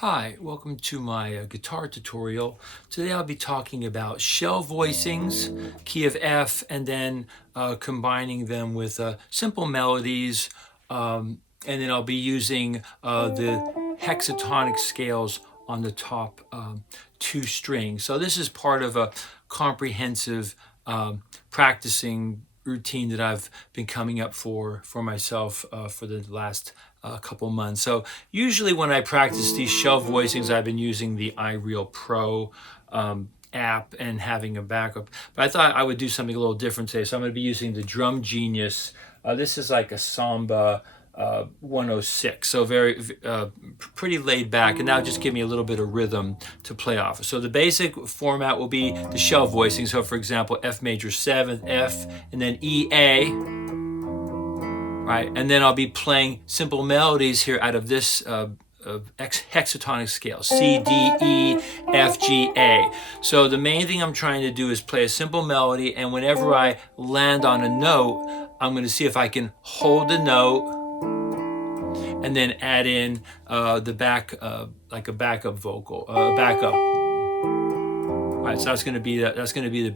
Hi, welcome to my guitar tutorial. Today I'll be talking about shell voicings, key of F, and then combining them with simple melodies. And then I'll be using the hexatonic scales on the top two strings. So this is part of a comprehensive practicing routine that I've been coming up for myself for the last couple months. So usually when I practice these shell voicings, I've been using the iReal Pro app and having a backup. But I thought I would do something a little different today. So I'm going to be using the Drum Genius. This is like a Samba 106, so very pretty laid back, and now just give me a little bit of rhythm to play off. So the basic format will be the shell voicing. So for example, F major 7th, F, and then E, A, right? And then I'll be playing simple melodies here out of this hexatonic scale, C, D, E, F, G, A. So the main thing I'm trying to do is play a simple melody, and whenever I land on a note, I'm going to see if I can hold the note and then add in the back, like a backup vocal, backup. All right, so that's going to be the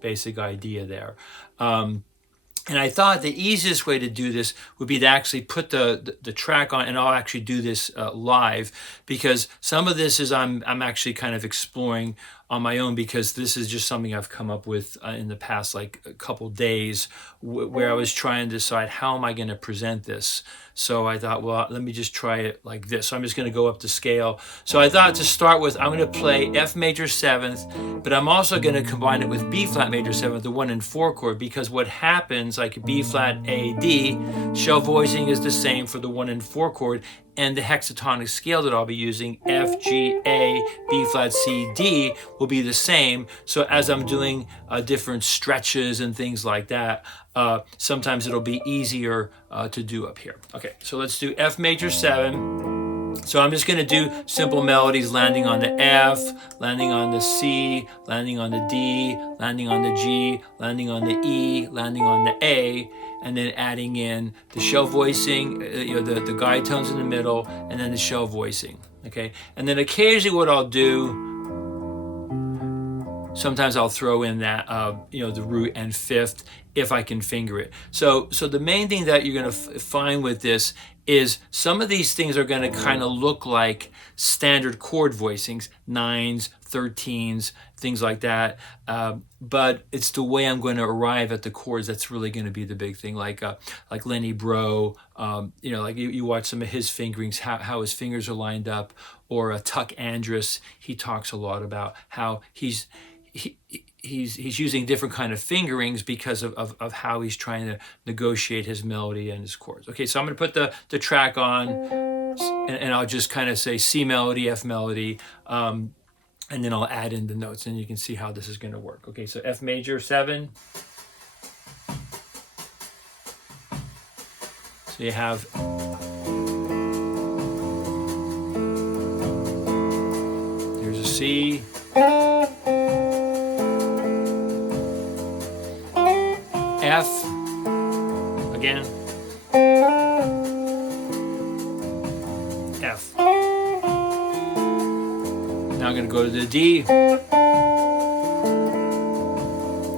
basic idea there. And I thought the easiest way to do this would be to actually put the track on, and I'll actually do this live, because some of this is I'm actually kind of exploring on my own, because this is just something I've come up with in the past like a couple days where I was trying to decide how am I going to present this. So I thought, well, let me just try it like this. So I'm just going to go up the scale. So I thought to start with, I'm going to play F major 7th, but I'm also going to combine it with B flat major 7th, the 1 and 4 chord, because what happens, like B flat A, D, shell voicing is the same for the 1 and 4 chord, and the hexatonic scale that I'll be using, F, G, A, B flat, C, D, will be the same. So as I'm doing different stretches and things like that, sometimes it'll be easier to do up here. Okay, so let's do F major 7. So I'm just going to do simple melodies, landing on the F, landing on the C, landing on the D, landing on the G, landing on the E, landing on the A, and then adding in the shell voicing, the guide tones in the middle, and then the shell voicing. Okay, and then occasionally what I'll do, sometimes I'll throw in that the root and fifth if I can finger it. So the main thing that you're going to find with this is some of these things are going to kind of look like standard chord voicings, 9s, 13s, things like that. But it's the way I'm going to arrive at the chords that's really going to be the big thing. Like Lenny Breau, like you watch some of his fingerings, how his fingers are lined up, or Tuck Andrus, he talks a lot about how he's using different kind of fingerings because of how he's trying to negotiate his melody and his chords. Okay, so I'm going to put the track on, and I'll just kind of say C melody, F melody, and then I'll add in the notes, and you can see how this is going to work. Okay, so F major 7. So you have here's a C. F again, F. Now I'm going to go to the D,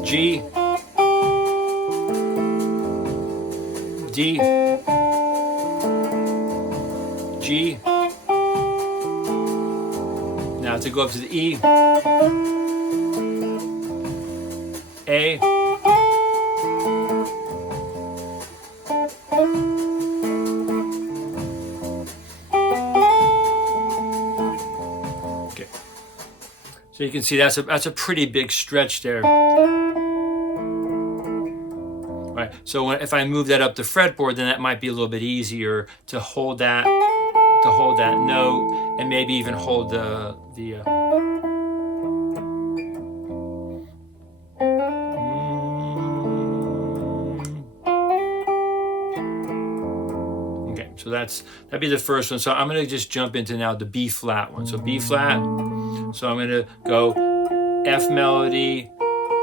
G, D, G. Now to go up to the E, A, so you can see that's a pretty big stretch there. Right. So if I move that up the fretboard, then that might be a little bit easier to hold that note, and maybe even hold the okay. So that'd be the first one. So I'm going to just jump into now the B flat one. So B flat. So I'm going to go F melody,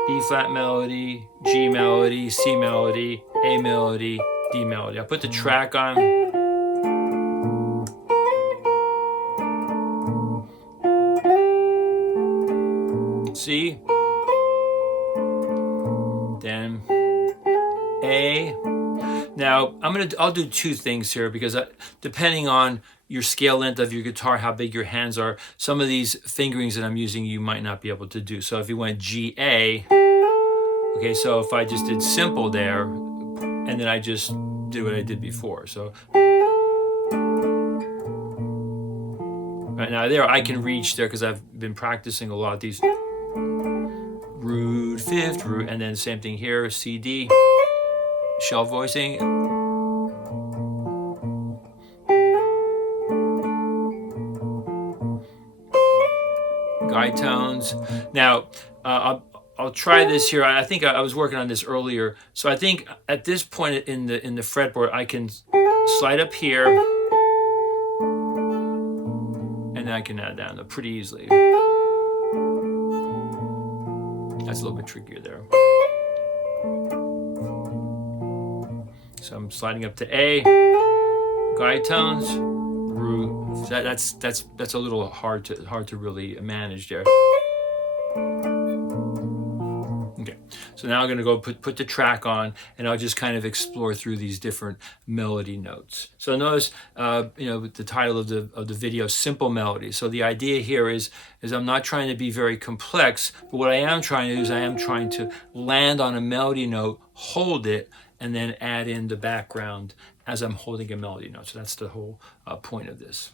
B flat melody, G melody, C melody, A melody, D melody. I'll put the track on. C, then A. Now I'll do two things here because depending on your scale length of your guitar, how big your hands are, some of these fingerings that I'm using you might not be able to do. So if you went G, A, okay, so if I just did simple there, and then I just did what I did before. So right now there, I can reach there because I've been practicing a lot of these. Root, fifth, root, and then same thing here, C, D, shell voicing. Guide tones. Now, I'll try this here. I think I was working on this earlier. So I think at this point in the fretboard, I can slide up here, and then I can add down pretty easily. That's a little bit trickier there. So I'm sliding up to A, guide tones, root. That's a little hard to really manage there. Okay, so now I'm going to go put the track on, and I'll just kind of explore through these different melody notes. So notice, the title of the video, Simple Melody. So the idea here is I'm not trying to be very complex, but what I am trying to do is I am trying to land on a melody note, hold it, and then add in the background as I'm holding a melody note. So that's the whole point of this.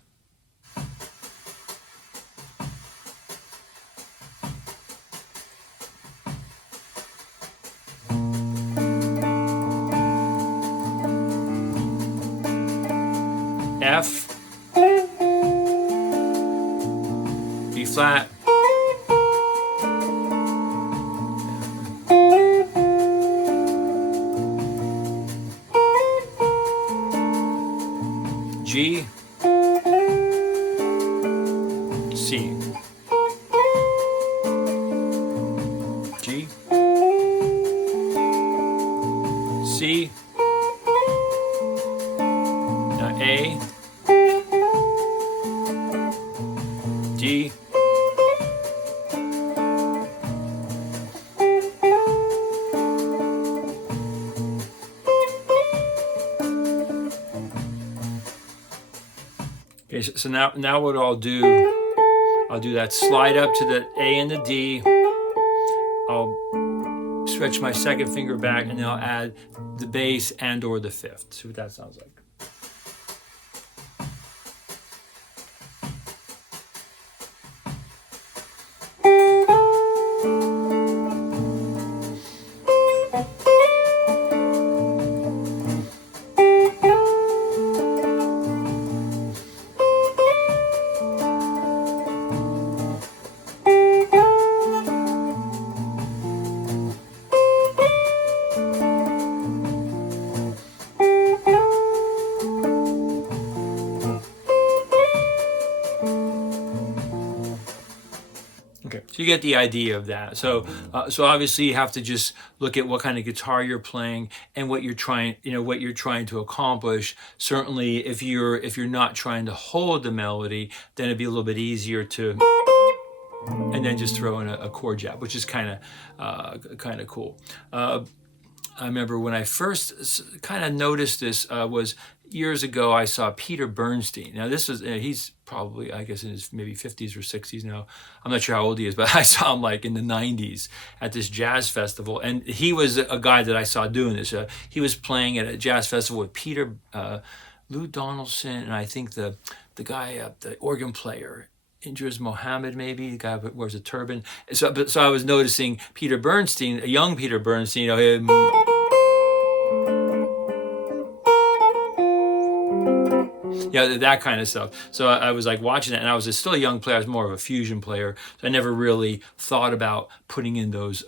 F, B flat, G, C, G, C, now A, D, okay, so now what I'll do that slide up to the A and the D. I'll stretch my second finger back, and then I'll add the bass and or the fifth. See what that sounds like. Okay, so you get the idea of that. So, so obviously you have to just look at what kind of guitar you're playing and what you're trying, what you're trying to accomplish. Certainly, if you're not trying to hold the melody, then it'd be a little bit easier to, and then just throw in a chord jab, which is kind of cool. I remember when I first kind of noticed this was years ago. I saw Peter Bernstein. Now this was, he's probably, I guess, in his maybe 50s or 60s now. I'm not sure how old he is, but I saw him like in the 90s at this jazz festival. And he was a guy that I saw doing this. He was playing at a jazz festival with Peter, Lou Donaldson, and I think the guy, the organ player, Idris Mohammed, maybe, the guy that wears a turban. So I was noticing Peter Bernstein, a young Peter Bernstein, that kind of stuff. So I was like watching it, and I was still a young player. I was more of a fusion player, so I never really thought about putting in those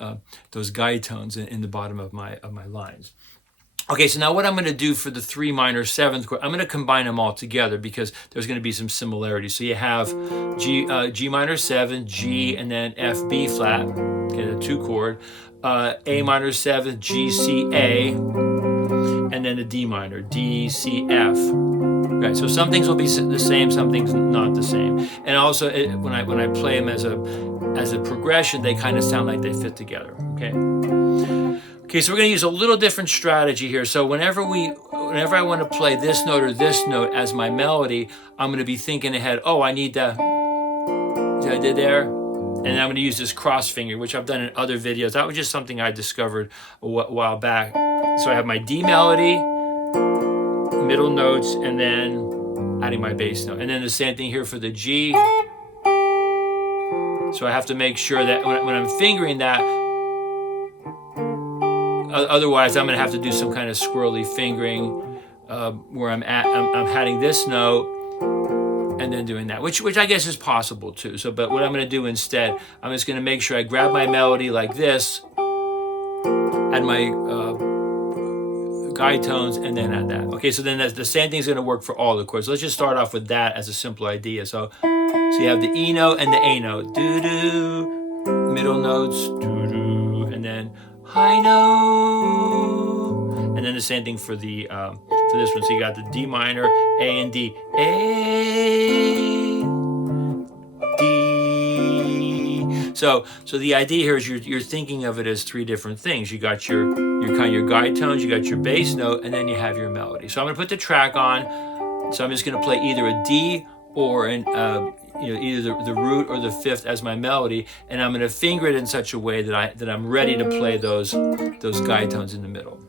guide tones in the bottom of my lines. Okay, so now what I'm going to do for the 3 minor 7th chord, I'm going to combine them all together because there's going to be some similarities. So you have G minor 7, G, and then F, B flat, okay, the 2 chord, A minor 7, G, C, A, and then the D minor, D, C, F. Right, so some things will be the same, some things not the same. And also, when I play them as a progression, they kind of sound like they fit together. Okay. Okay, so we're going to use a little different strategy here. So whenever I want to play this note or this note as my melody, I'm going to be thinking ahead. Oh, I need that. See what I did there? And I'm going to use this cross finger, which I've done in other videos. That was just something I discovered a while back. So I have my D melody, middle notes, and then adding my bass note. And then the same thing here for the G. So I have to make sure that when I'm fingering that, otherwise I'm going to have to do some kind of squirrely fingering where I'm adding this note and then doing that, which I guess is possible too. So, but what I'm going to do instead, I'm just going to make sure I grab my melody like this, add my guide tones, and then add that. Okay, so then the same thing's going to work for all the chords. So let's just start off with that as a simple idea. So you have the E note and the A note, doo-doo, middle notes, doo-doo, and then high note, and then the same thing for the for this one. So you got the D minor, A and D, A, D. So the idea here is you're thinking of it as three different things. You got your guide tones, you got your bass note, and then you have your melody. So I'm going to put the track on. So I'm just going to play either a D or an either the root or the fifth as my melody, and I'm going to finger it in such a way that I'm ready to play those guide tones in the middle.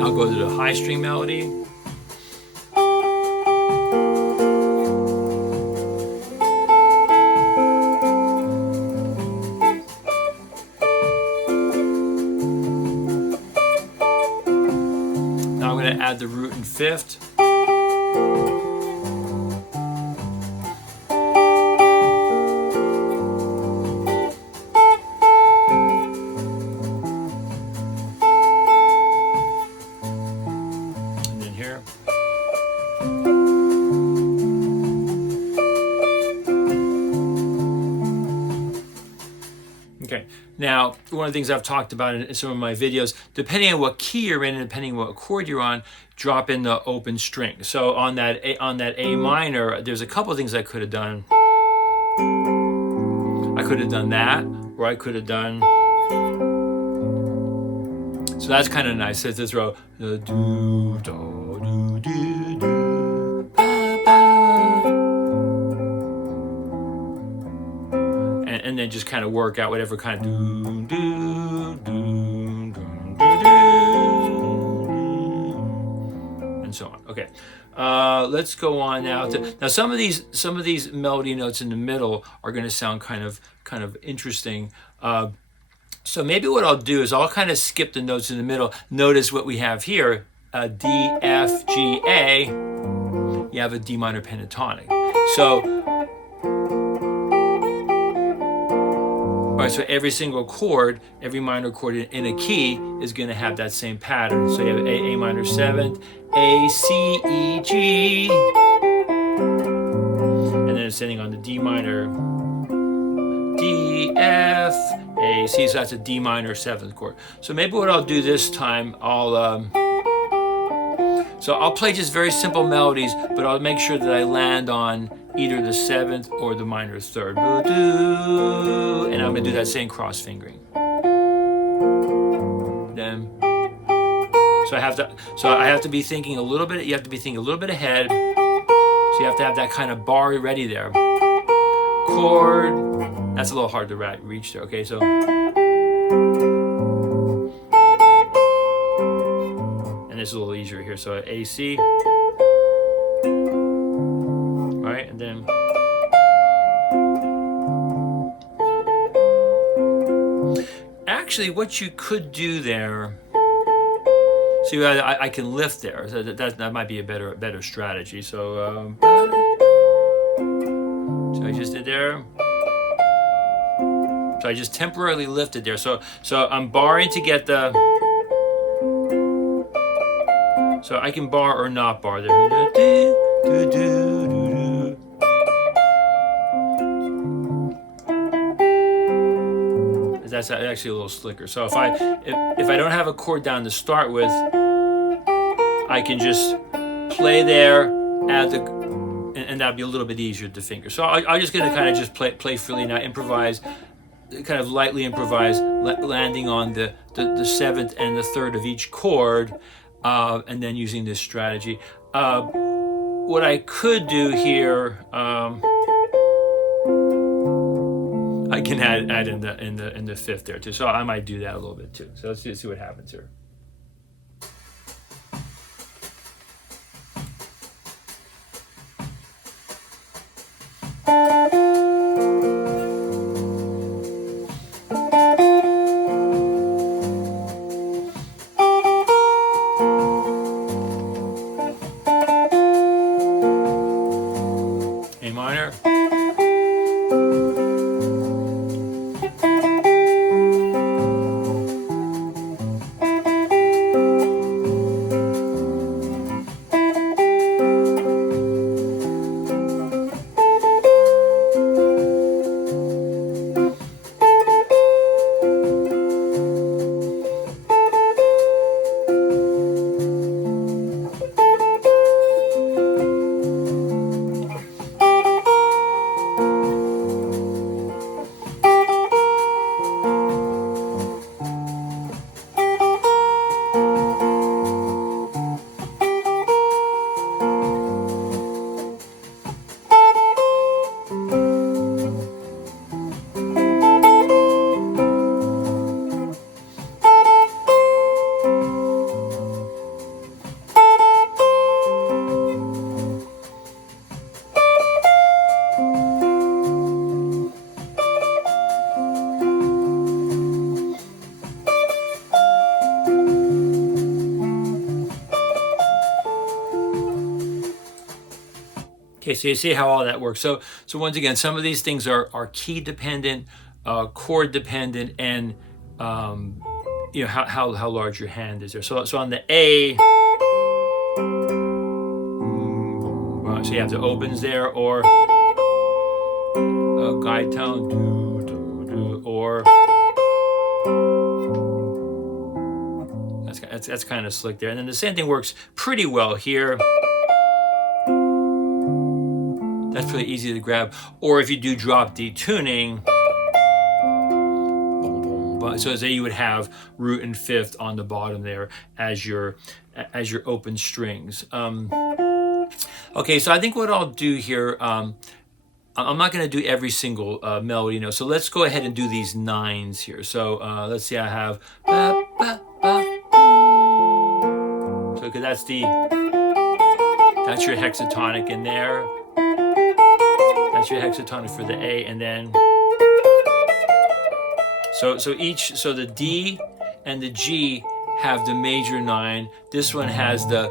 I'll go to the high string melody. Now I'm going to add the root and fifth. Okay, now one of the things I've talked about in some of my videos, depending on what key you're in and depending on what chord you're on, drop in the open string. So on that A minor, there's a couple of things I could have done. I could have done that, or I could have done. So that's kind of nice. So let's throw the do do do do do ba ba, and then just kind of work out whatever kind of do do do do do do, and so on. Okay, let's go on now. Now some of these melody notes in the middle are going to sound kind of interesting. So maybe what I'll do is I'll kind of skip the notes in the middle. Notice what we have here, D, F, G, A. You have a D minor pentatonic. So, all right, so every single chord, every minor chord in a key is going to have that same pattern. So you have A minor 7th, A, C, E, G. And then it's ending on the D minor, D, F, A, C, so that's a D minor 7th chord. So maybe what I'll do this time, I'll play just very simple melodies, but I'll make sure that I land on either the 7th or the minor 3rd. And I'm gonna do that same cross fingering. Then, so I have to be thinking a little bit. You have to be thinking a little bit ahead. So you have to have that kind of bar ready there. Chord. That's a little hard to reach there. Okay, so. And this is a little easier here. So A, C. All right, and then. actually, what you could do there, see, I can lift there. So that might be a better strategy. So I just did there. So I just temporarily lifted there. So I'm barring to get the. So I can bar or not bar there. That's actually a little slicker. So if I don't have a chord down to start with, I can just play there, add the, and that'd be a little bit easier to finger. So I'm just gonna kind of just play freely now, improvise, kind of lightly improvise, landing on the 7th and the 3rd of each chord, and then using this strategy. What I could do here, I can add in the 5th there too. So I might do that a little bit too. So let's see what happens here. A minor. Okay, so you see how all that works. So once again, some of these things are key dependent, chord dependent, and you know how large your hand is there. So on the A, so you have the opens there, or a guide tone, or that's kind of slick there. And then the same thing works pretty well here. That's pretty easy to grab. Or if you do drop D tuning, so as you would have root and 5th on the bottom there as your open strings. Okay, so I think what I'll do here, I'm not going to do every single melody note. So let's go ahead and do these 9s here. So let's see, I have ba, ba, ba. So because that's your hexatonic in there. That's your hexatonic for the A, and then so the D and the G have the major 9. This one has the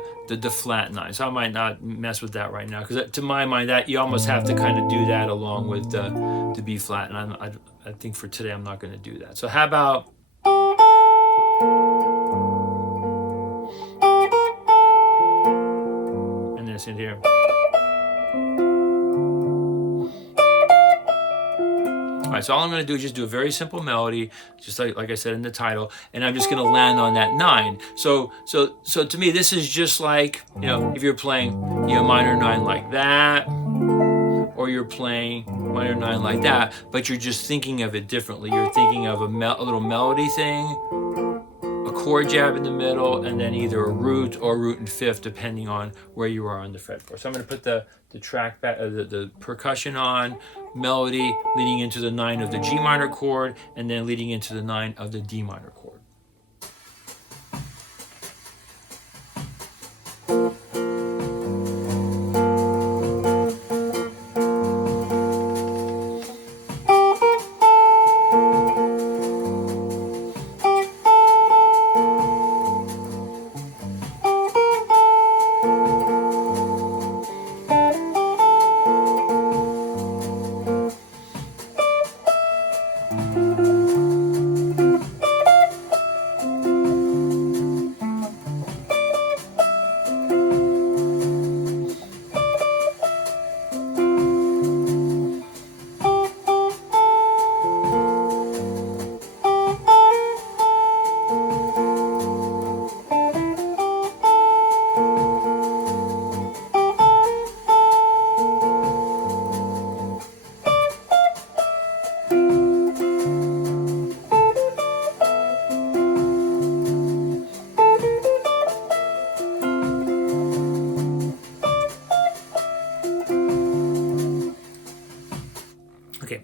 flat 9. So I might not mess with that right now, because to my mind that you almost have to kind of do that along with the B flat, and I think for today I'm not going to do that. So how about and this in here. All right, so all I'm going to do is just do a very simple melody, just like I said in the title, and I'm just going to land on that 9. So to me, this is just like, you know, if you're playing, you know, minor 9 like that, or you're playing minor 9 like that, but you're just thinking of it differently. You're thinking of a little melody thing, a chord jab in the middle, and then either a root or root and 5th, depending on where you are on the fretboard. So I'm going to put the track back, the percussion on, melody leading into the 9 of the G minor chord, and then leading into the 9 of the D minor chord.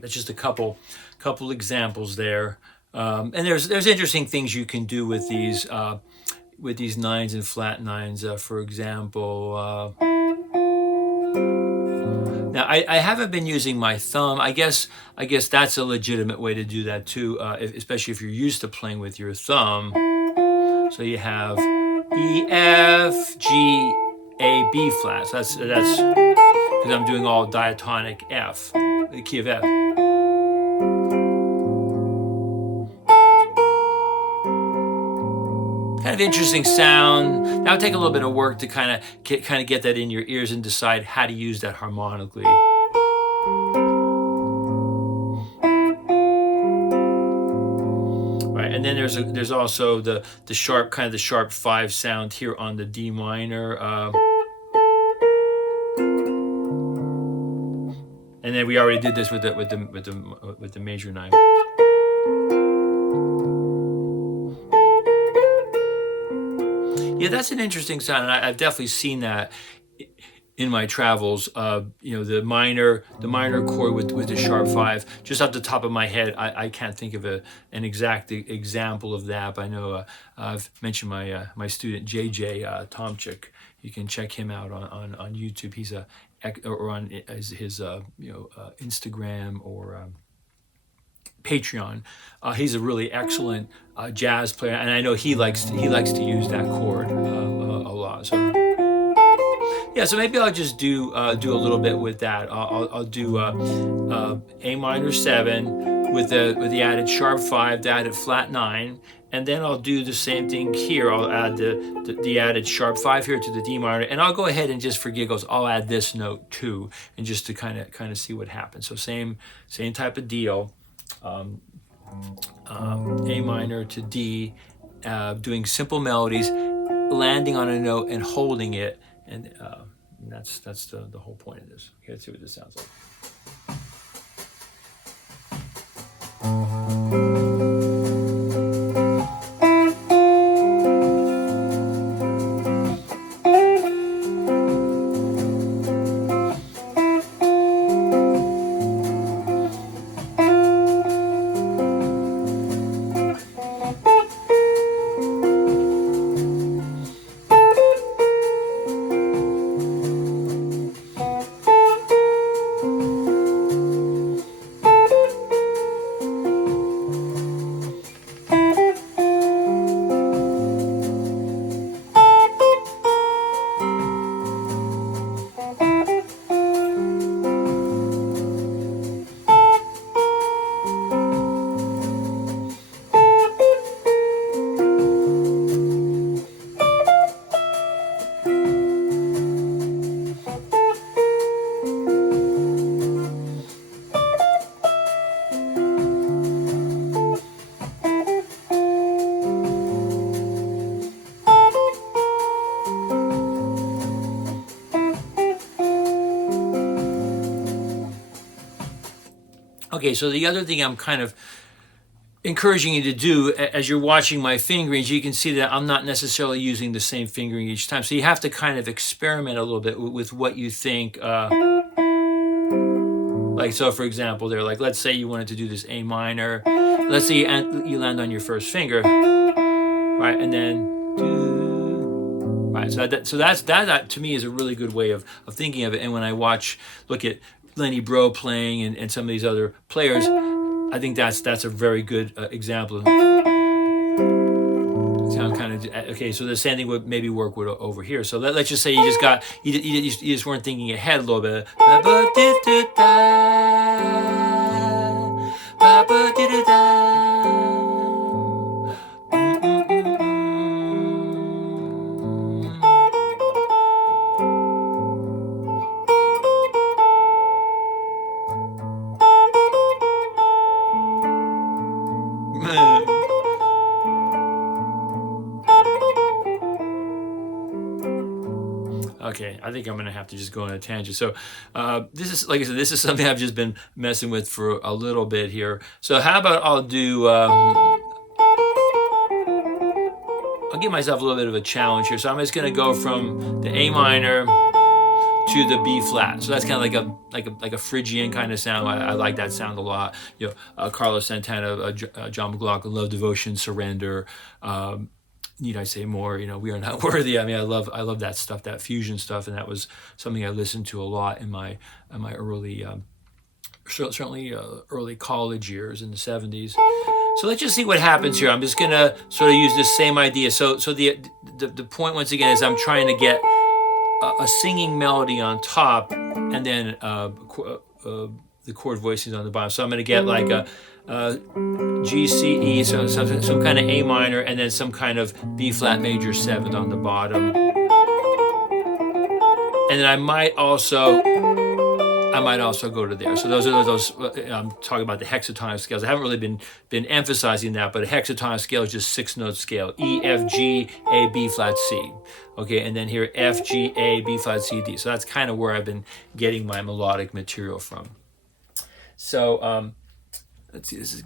That's just a couple examples there. And there's interesting things you can do with these nines and flat nines. For example, now I haven't been using my thumb. I guess that's a legitimate way to do that too, especially if you're used to playing with your thumb. So you have E, F, G, A, B flat. So that's because I'm doing all diatonic F, the key of F. Kind of interesting sound. That would take a little bit of work to kind of get that in your ears and decide how to use that harmonically. Right, and then there's also the sharp the sharp 5 sound here on the D minor. And then we already did this with the major 9. Yeah, that's an interesting sound, and I've definitely seen that in my travels. You know, the minor chord with the sharp 5. Just off the top of my head, I can't think of an exact example of that. But I know I've mentioned my student JJ Tomchik. You can check him out on YouTube. He's or on his Instagram or Patreon. He's a really excellent jazz player, and I know he likes to use that chord a lot. So yeah, so maybe I'll just do a little bit with that. I'll do A minor 7 with the added sharp 5, the added flat 9, and then I'll do the same thing here. I'll add the added sharp 5 here to the D minor, and I'll go ahead and just for giggles, I'll add this note too, and just to kind of see what happens. So same type of deal. A minor to D, doing simple melodies, landing on a note and holding it, and that's the whole point of this. Okay, let's see what this sounds like. Okay, so the other thing I'm kind of encouraging you to do as you're watching my fingerings, you can see that I'm not necessarily using the same fingering each time. So you have to kind of experiment a little bit with what you think. Like, so for example, there, like, let's say you wanted to do this A minor. Let's say you land on your first finger, right? And then, right? So that to me is a really good way of thinking of it. And when I look at Lenny Breau playing and some of these other players, I think that's a very good example. Sound kind of okay. So the same thing would maybe work with over here. So let's just say you just weren't thinking ahead a little bit. Okay, I think I'm gonna have to just go on a tangent. So this is, like I said, this is something I've just been messing with for a little bit here. So how about I'll give myself a little bit of a challenge here. So I'm just gonna go from the A minor to the B flat. So that's kind of like a Phrygian kind of sound. I like that sound a lot. You know, Carlos Santana, John McLaughlin, Love, Devotion, Surrender. Need I say more? You know, We Are Not Worthy. I mean, I love that stuff, that fusion stuff, and that was something I listened to a lot in my early, certainly early college years in the 70s. So let's just see what happens here. I'm just gonna sort of use this same idea. So the point once again is I'm trying to get a singing melody on top, and then the chord voicings on the bottom. So I'm gonna get like a G, C, E, so some kind of A minor, and then some kind of B flat major 7th on the bottom. And then I might also go to there. So those are those. I'm talking about the hexatonic scales. I haven't really been emphasizing that, but a hexatonic scale is just 6-note scale: E, F, G, A, B flat, C. Okay, and then here F, G, A, B flat, C, D. So that's kind of where I've been getting my melodic material from. So let's see. This is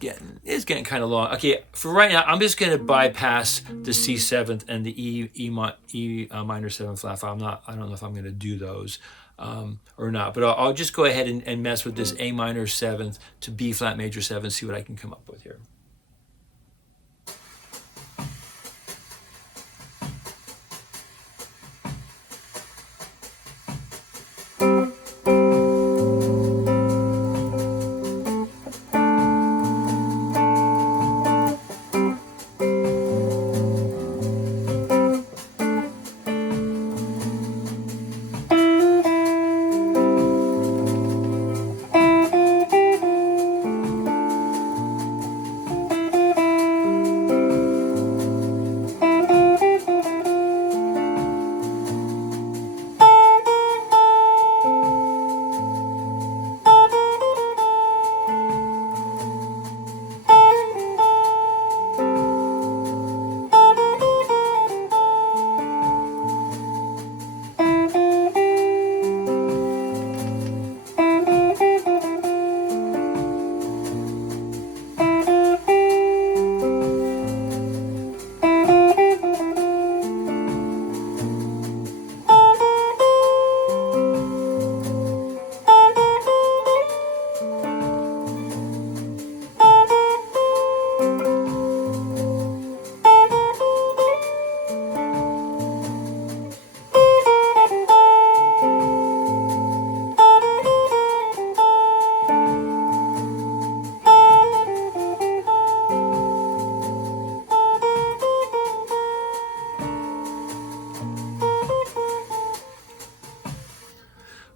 getting kind of long. Okay, for right now, I'm just going to bypass the C7th and the E minor 7 flat 5. I don't know if I'm going to do those. Or not, but I'll just go ahead and mess with this A minor 7th to B flat major 7, see what I can come up with here.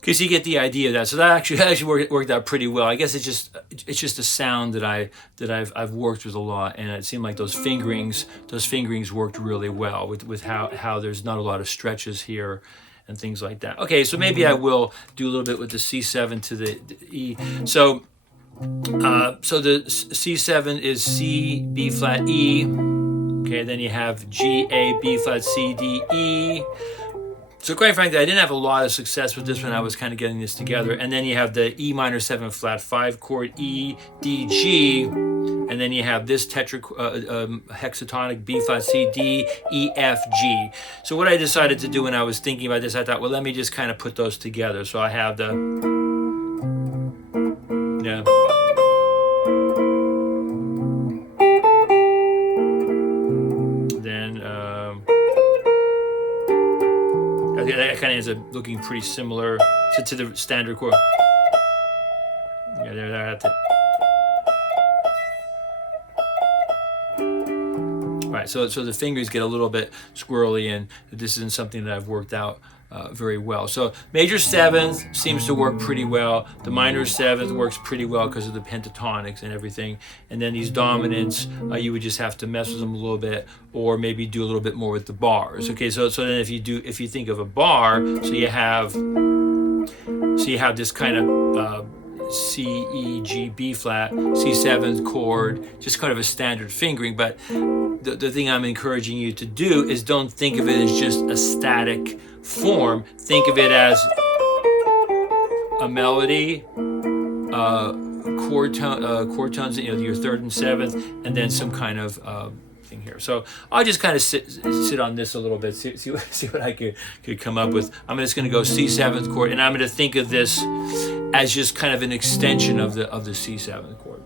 Okay, so you get the idea of that. So that actually worked out pretty well. I guess it's just a sound that I've worked with a lot, and it seemed like those fingerings worked really well with how there's not a lot of stretches here and things like that. Okay, so maybe I will do a little bit with the C7 to the E. So the C7 is C, B flat, E. Okay, then you have G, A, B flat, C, D, E. So quite frankly, I didn't have a lot of success with this when I was kind of getting this together. And then you have the E minor 7 flat 5 chord, E, D, G. And then you have this hexatonic B flat, C, D, E, F, G. So what I decided to do when I was thinking about this, I thought, well, let me just kind of put those together. So I have the, yeah. That kind of ends up looking pretty similar to the standard chord. Yeah, there I have to. All right, so the fingers get a little bit squirrely, and this isn't something that I've worked out very well. So major 7th seems to work pretty well. The minor 7th works pretty well because of the pentatonics and everything. And then these dominants, you would just have to mess with them a little bit, or maybe do a little bit more with the bars. Okay, so then if you think of a bar, so you have this kind of C, E, G, B flat, C7th chord, just kind of a standard fingering. But the thing I'm encouraging you to do is don't think of it as just a static form. Think of it as a melody, chord tones, your 3rd and 7th, and then some kind of everything here. So I'll just kind of sit on this a little bit, see what I could come up with. I'm just going to go C7th chord, and I'm going to think of this as just kind of an extension of the C7th chord.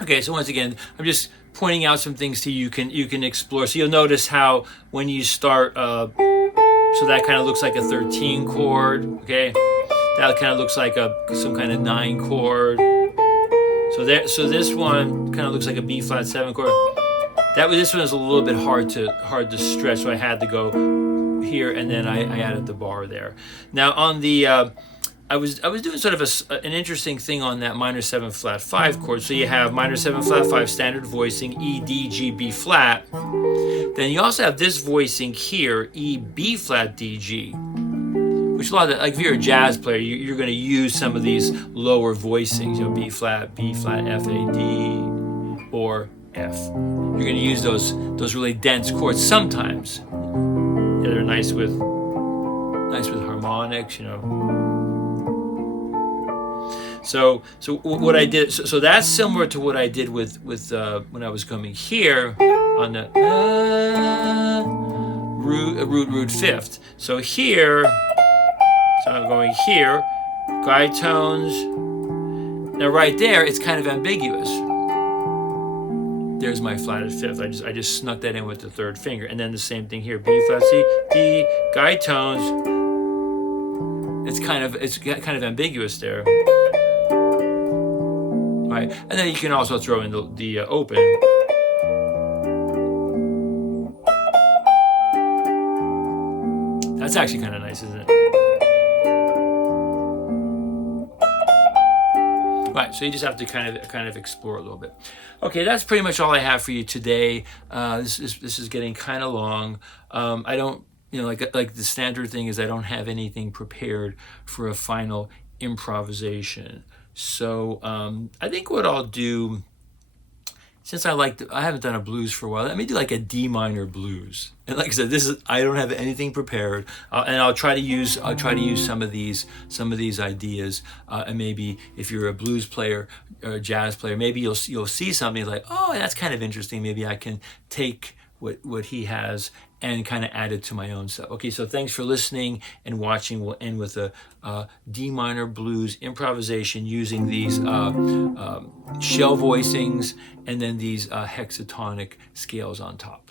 Okay, so once again, I'm just pointing out some things to you can explore. So you'll notice how when you start, so that kind of looks like a 13 chord. Okay, that kind of looks like some kind of 9 chord. So this one kind of looks like a B flat 7 chord. This one is a little bit hard to stretch, so I had to go here, and then I added the bar there. Now on the I was doing sort of an interesting thing on that minor 7 flat 5 chord. So you have minor 7 flat 5 standard voicing, E, D, G, B flat. Then you also have this voicing here, E, B flat, D, G. Which a lot of, like if you're a jazz player, you're going to use some of these lower voicings, you know, B flat, F, A, D, or F. You're going to use those really dense chords sometimes. Yeah, they're nice with harmonics, you know. So what I did, so that's similar to what I did with when I was coming here on the root fifth. So here, so I'm going here, guide tones. Now right there, it's kind of ambiguous. There's my flatted fifth. I just snuck that in with the third finger, and then the same thing here, B flat C, D, guide tones. It's kind of ambiguous there. Right. And then you can also throw in the open. That's actually kind of nice, isn't it? Right, so you just have to kind of explore a little bit. Okay, that's pretty much all I have for you today. This is getting kind of long. I don't, you know, like the standard thing is I don't have anything prepared for a final improvisation. So I think what I'll do, since I haven't done a blues for a while, let me do like a D minor blues. And like I said, I don't have anything prepared, and I'll try to use some of these ideas, and maybe if you're a blues player or a jazz player, maybe you'll see something like, oh, that's kind of interesting. Maybe I can take what he has and kind of add it to my own stuff. Okay, so thanks for listening and watching. We'll end with a D minor blues improvisation using these shell voicings and then these hexatonic scales on top.